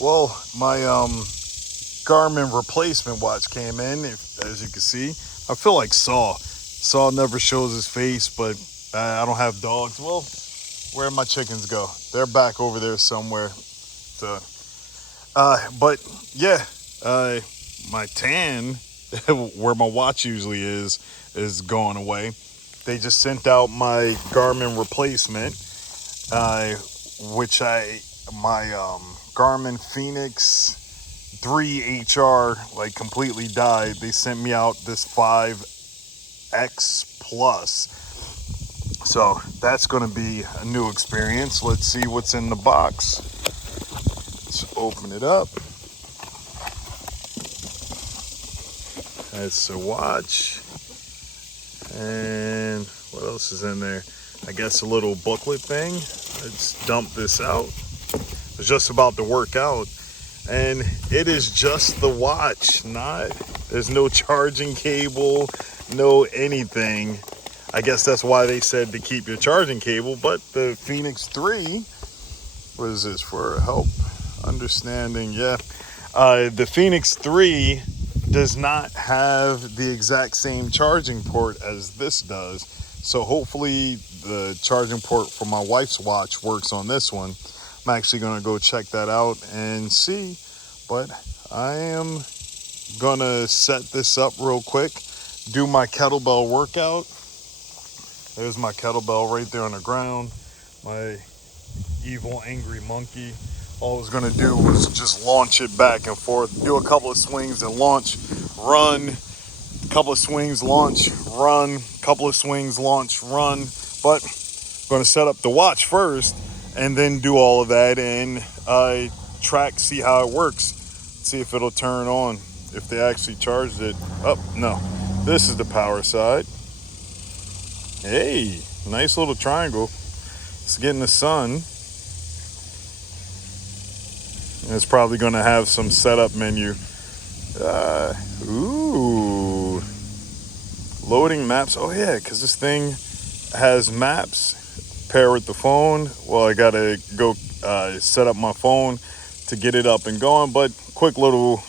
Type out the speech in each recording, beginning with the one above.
Well, my Garmin replacement watch came in, as you can see. I feel like Saul never shows his face, but I don't have dogs. Well, where'd my chickens go? They're back over there somewhere. So, but yeah, my tan, where my watch usually is going away. They just sent out my Garmin replacement, which my Garmin Fenix 3 HR like completely died. They sent me out this 5X Plus. So that's going to be a new experience. Let's see what's in the box. Let's open it up. That's a watch. And what else is in there? I guess a little booklet thing. Let's dump this out. I was just about to work out. And it is just the watch. There's no charging cable, no anything. I guess that's why they said to keep your charging cable. But the Fenix 3, what is this for? Help understanding. Yeah. The Fenix 3 does not have the exact same charging port as this does. So hopefully the charging port for my wife's watch works on this one. I'm actually going to go check that out and see. But I am going to set this up real quick, do my kettlebell workout. There's my kettlebell right there on the ground. My evil, angry monkey. All I was going to do was just launch it back and forth, do a couple of swings and launch, run, a couple of swings, launch, run, couple of swings, launch, run. But I'm going to set up the watch first and then do all of that and track, see how it works, see if it'll turn on, if they actually charged it. Oh, no, this is the power side. Hey, nice little triangle. It's getting the sun. And it's probably going to have some setup menu. Ooh. Loading maps. Oh, yeah, because this thing has maps. Pair with the phone. Well, I got to go set up my phone to get it up and going. But quick little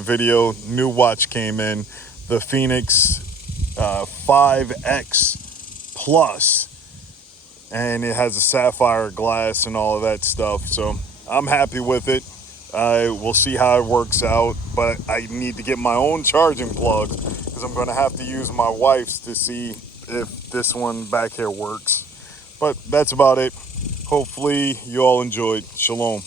video. New watch came in. The Fenix 5X Plus. And it has a sapphire glass and all of that stuff. So I'm happy with it. We'll see how it works out, but I need to get my own charging plug because I'm going to have to use my wife's to see if this one back here works. But that's about it. Hopefully you all enjoyed. Shalom.